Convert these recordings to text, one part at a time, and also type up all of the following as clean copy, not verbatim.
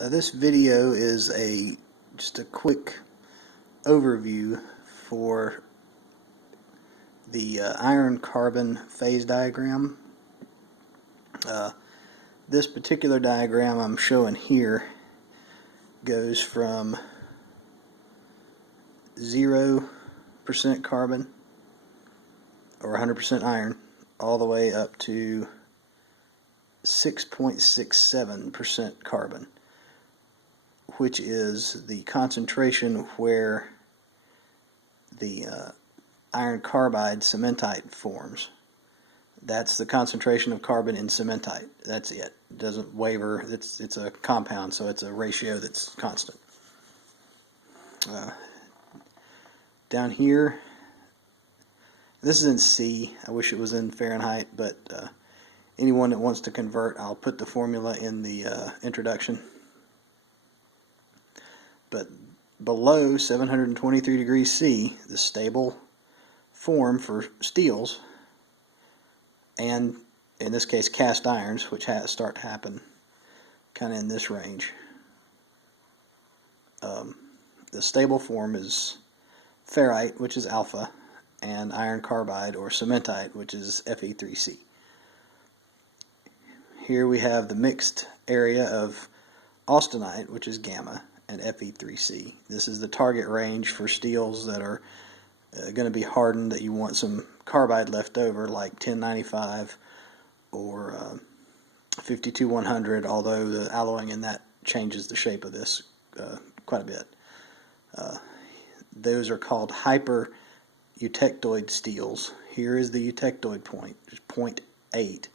This video is just a quick overview for the iron-carbon phase diagram. This particular diagram I'm showing here goes from 0% carbon or 100% iron all the way up to 6.67% carbon, which is the concentration where the iron carbide cementite forms. That's the concentration of carbon in cementite. That's it. It doesn't waver. It's a compound, so it's a ratio that's constant. Down here, this is in C. I wish it was in Fahrenheit, but anyone that wants to convert, I'll put the formula in the introduction. But below 723 degrees C, the stable form for steels, and in this case cast irons, which start to happen kind of in this range. The stable form is ferrite, which is alpha, and iron carbide or cementite, which is Fe3C. Here we have the mixed area of austenite, which is gamma, and Fe3C. This is the target range for steels that are going to be hardened, that you want some carbide left over, like 1095 or 52100, although the alloying in that changes the shape of this quite a bit. Those are called hyper-eutectoid steels. Here is the eutectoid point, just 0.8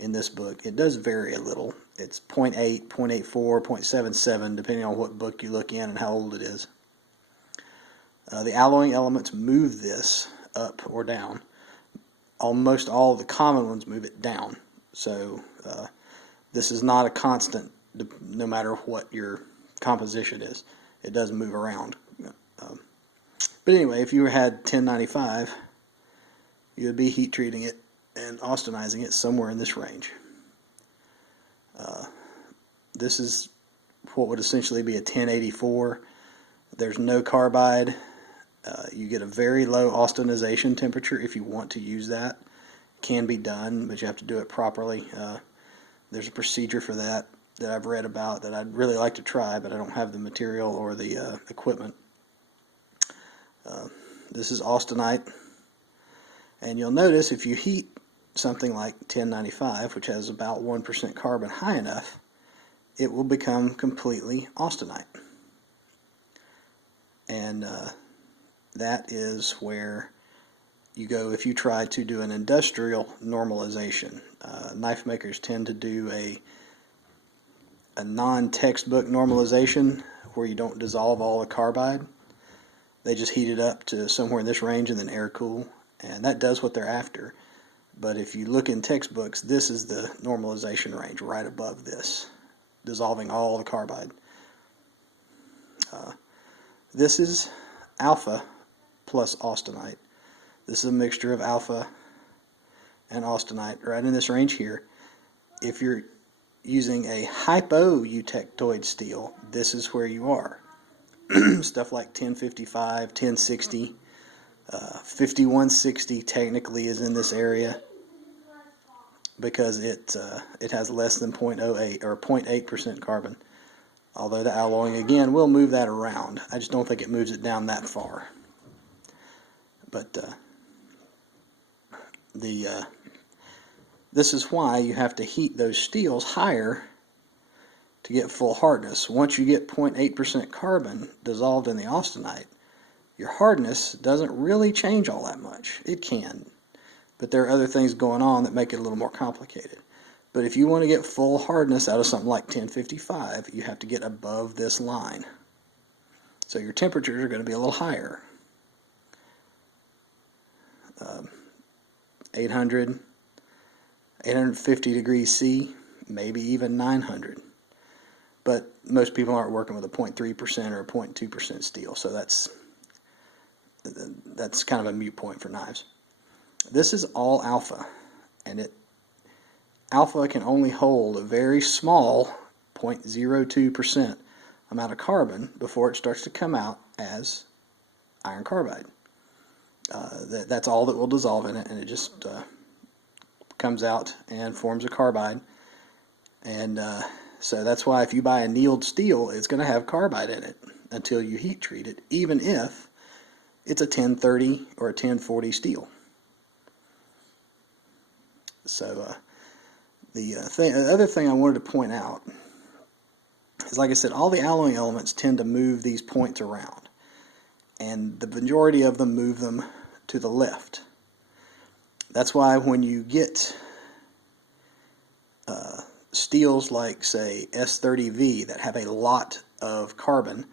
in this book. It does vary a little. It's 0.8, 0.84, 0.77, depending on what book you look in and how old it is. The alloying elements move this up or down. Almost all of the common ones move it down. So this is not a constant no matter what your composition is. It does move around. But anyway, if you had 1095, you would be heat treating it and austenizing it somewhere in this range. This is what would essentially be a 1084. There's no carbide. You get a very low austenization temperature if you want to use that. Can be done, but you have to do it properly. There's a procedure for that I've read about that I'd really like to try, but I don't have the material or the equipment. This is austenite, and you'll notice if you heat something like 1095, which has about 1% carbon high enough, it will become completely austenite. And that is where you go if you try to do an industrial normalization. Knife makers tend to do a non-textbook normalization where you don't dissolve all the carbide. They just heat it up to somewhere in this range and then air cool, and that does what they're after. But if you look in textbooks, this is the normalization range right above this, dissolving all the carbide. This is alpha plus austenite. This is a mixture of alpha and austenite right in this range here. If you're using a hypo-eutectoid steel, this is where you are. Stuff like 1055, 1060, 5160 technically is in this area because it has less than 0.08 or 0.8% carbon. Although the alloying again will move that around. I just don't think it moves it down that far. But this is why you have to heat those steels higher to get full hardness. Once you get 0.8% carbon dissolved in the austenite, your hardness doesn't really change all that much. It can, but there are other things going on that make it a little more complicated. But if you want to get full hardness out of something like 1055, you have to get above this line. So your temperatures are going to be a little higher. 800, 850 degrees C, maybe even 900. But most people aren't working with a 0.3% or a 0.2% steel, so that's kind of a moot point for knives. This is all alpha, and alpha can only hold a very small 0.02% amount of carbon before it starts to come out as iron carbide. That's all that will dissolve in it, and it just comes out and forms a carbide. And so that's why if you buy a annealed steel, it's going to have carbide in it until you heat treat it, even if it's a 1030 or a 1040 steel. So the other thing I wanted to point out is, like I said, all the alloying elements tend to move these points around, and the majority of them move them to the left. That's why when you get steels like, say, S30V that have a lot of carbon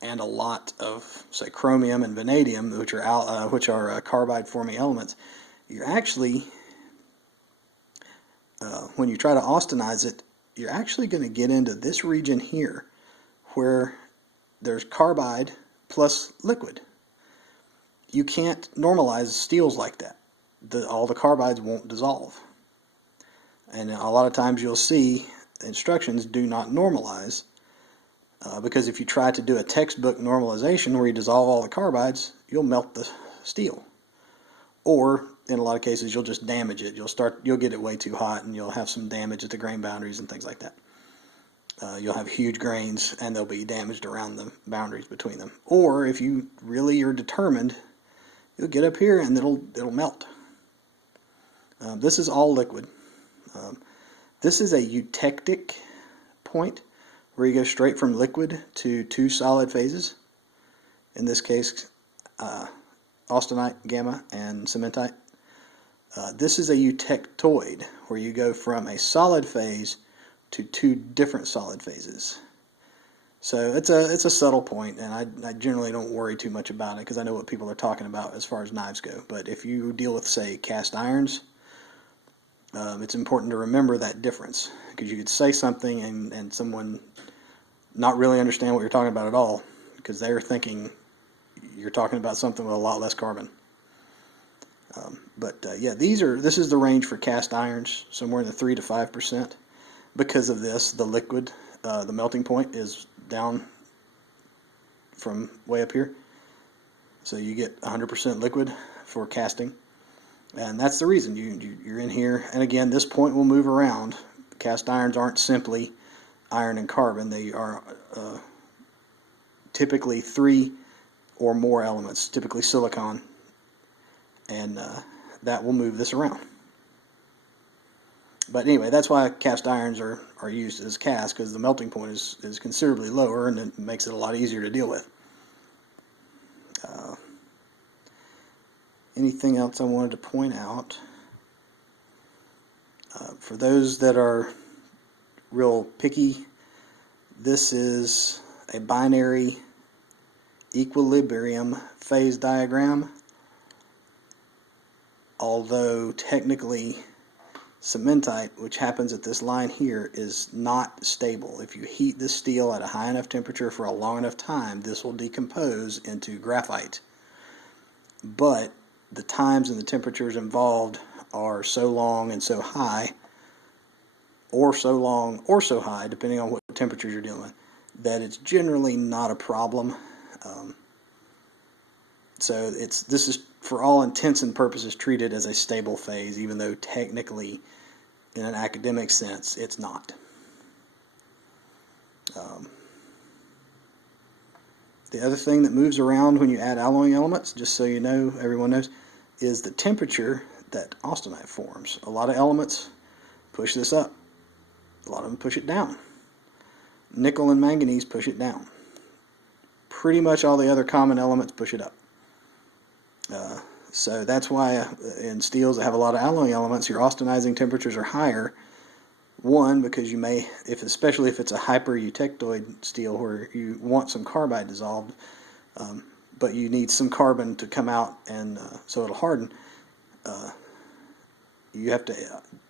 and a lot of, say, chromium and vanadium, which are carbide forming elements, you're actually, when you try to austinize it, you're actually going to get into this region here where there's carbide plus liquid. You can't normalize steels like that. All the carbides won't dissolve. And a lot of times you'll see instructions do not normalize, because if you try to do a textbook normalization where you dissolve all the carbides, you'll melt the steel. Or in a lot of cases you'll just damage it. You'll get it way too hot and you'll have some damage at the grain boundaries and things like that. You'll have huge grains and they'll be damaged around the boundaries between them. Or if you really are determined, you'll get up here and it'll melt. This is all liquid. This is a eutectic point where you go straight from liquid to two solid phases. In this case, austenite, gamma, and cementite. This is a eutectoid where you go from a solid phase to two different solid phases. So it's a subtle point, and I generally don't worry too much about it because I know what people are talking about as far as knives go. But if you deal with, say, cast irons, it's important to remember that difference, because you could say something and someone not really understand what you're talking about at all because they're thinking you're talking about something with a lot less carbon. Yeah, this is the range for cast irons, somewhere in the 3 to 5%. Because of this, the liquid, the melting point is down from way up here. So you get 100% liquid for casting. And that's the reason you're in here. And again, this point will move around. Cast irons aren't simply iron and carbon. They are typically 3 or more elements, typically silicon. And that will move this around. But anyway, that's why cast irons are used as cast, because the melting point is considerably lower and it makes it a lot easier to deal with. Anything else I wanted to point out? For those that are real picky, this is a binary equilibrium phase diagram, although technically cementite, which happens at this line here, is not stable. If you heat the steel at a high enough temperature for a long enough time, this will decompose into graphite. But the times and the temperatures involved are so long and so high, or so long or so high, depending on what temperatures you're dealing with, that it's generally not a problem. So this is, for all intents and purposes, treated as a stable phase, even though technically, in an academic sense, it's not. The other thing that moves around when you add alloying elements, just so you know, everyone knows, is the temperature that austenite forms. A lot of elements push this up. A lot of them push it down. Nickel and manganese push it down. Pretty much all the other common elements push it up. So that's why in steels that have a lot of alloying elements, your austenizing temperatures are higher. One, because you may, especially if it's a hyper-eutectoid steel where you want some carbide dissolved, but you need some carbon to come out and so it'll harden. You have to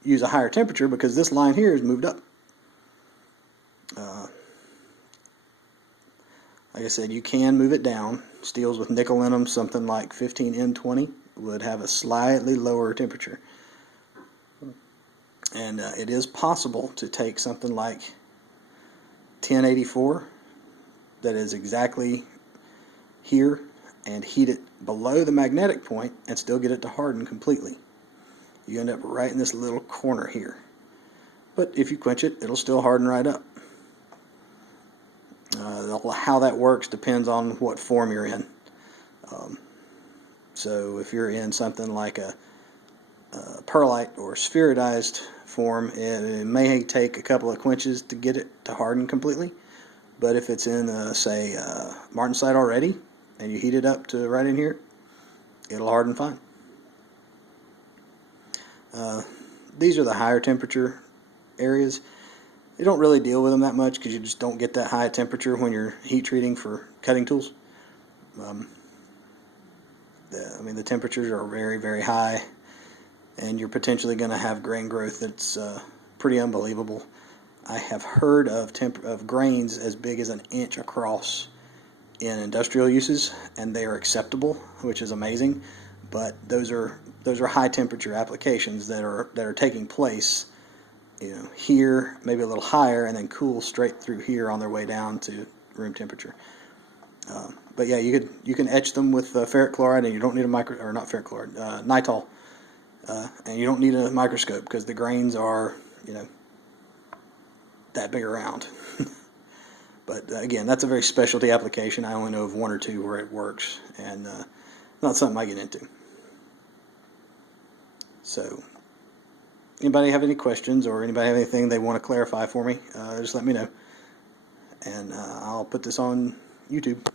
use a higher temperature because this line here is moved up. Like I said, you can move it down. Steels with nickel in them, something like 15N20, would have a slightly lower temperature. And it is possible to take something like 1084 that is exactly here and heat it below the magnetic point and still get it to harden completely. You end up right in this little corner here. But if you quench it, it'll still harden right up. How that works depends on what form you're in. So if you're in something like a perlite or spheroidized form, it may take a couple of quenches to get it to harden completely. But if it's in, say, martensite already, and you heat it up to right in here, it'll harden fine. These are the higher temperature areas. You don't really deal with them that much because you just don't get that high temperature when you're heat treating for cutting tools. The temperatures are very, very high, and you're potentially going to have grain growth that's pretty unbelievable. I have heard of grains as big as an inch across in industrial uses, and they are acceptable, which is amazing. But those are high temperature applications that are taking place, here, maybe a little higher, and then cool straight through here on their way down to room temperature. But yeah, you can etch them with ferric chloride, and you don't need nitol, and you don't need a microscope because the grains are that big around. But again, that's a very specialty application. I only know of one or two where it works, and not something I get into. So, anybody have any questions or anybody have anything they want to clarify for me, just let me know. And I'll put this on YouTube.